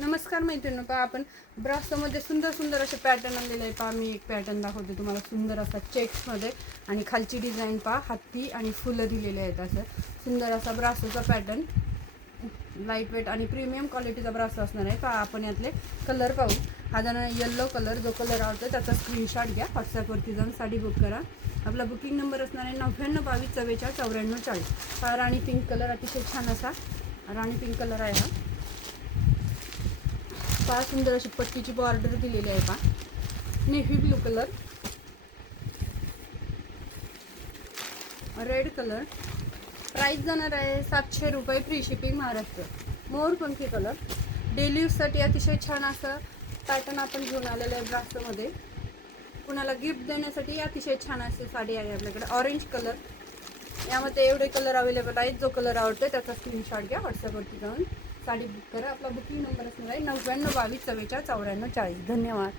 नमस्कार मैत्रिणी, पहा आपण ब्रासोमध्ये सुंदर सुंदर असे पॅटर्न आणलेले आहे। पहा मी एक पॅटर्न दाखवते तुम्हाला, सुंदर असा चेक्समध्ये आणि खालची डिझाईन पहा हत्ती आणि फुलं दिलेले आहेत। असं सुंदर असा ब्रासोचा पॅटर्न, लाईट वेट आणि प्रीमियम क्वालिटीचा ब्रासो असणार आहे। पहा आपण यातले कलर पाहू। हा जण येल्लो कलर, जो कलर आवडतो त्याचा स्क्रीनशॉट घ्या, व्हॉट्सअपवरती जाऊन साडी बुक करा। आपला बुकिंग नंबर असणार आहे 99 22 44 94 40। पहा राणी पिंक कलर, अतिशय छान असा राणी पिंक कलर आहे हा। पहा सुंदर अशी पट्टीची बॉर्डर दिलेली आहे। पहा navy blue colour, red colour, price जाणार आहे 700 रुपये, फ्री शिपिंग महाराष्ट्र। मोरपंखी कलर, डेली यूजसाठी अतिशय छान असं पॅटर्न आपण घेऊन आलेलं आहे ब्रासोमध्ये। कुणाला गिफ्ट देण्यासाठी अतिशय छान अशी साडी आहे आपल्याकडे। ऑरेंज कलर, यामध्ये एवढे कलर अवेलेबल आहेत। जो कलर आवडतो त्याचा स्क्रीनशॉट घ्या, व्हॉट्सअपवरती जाऊन साडी बुक करा। आपला बुकिंग नंबर असणार आहे 99 22 44 94 40। धन्यवाद।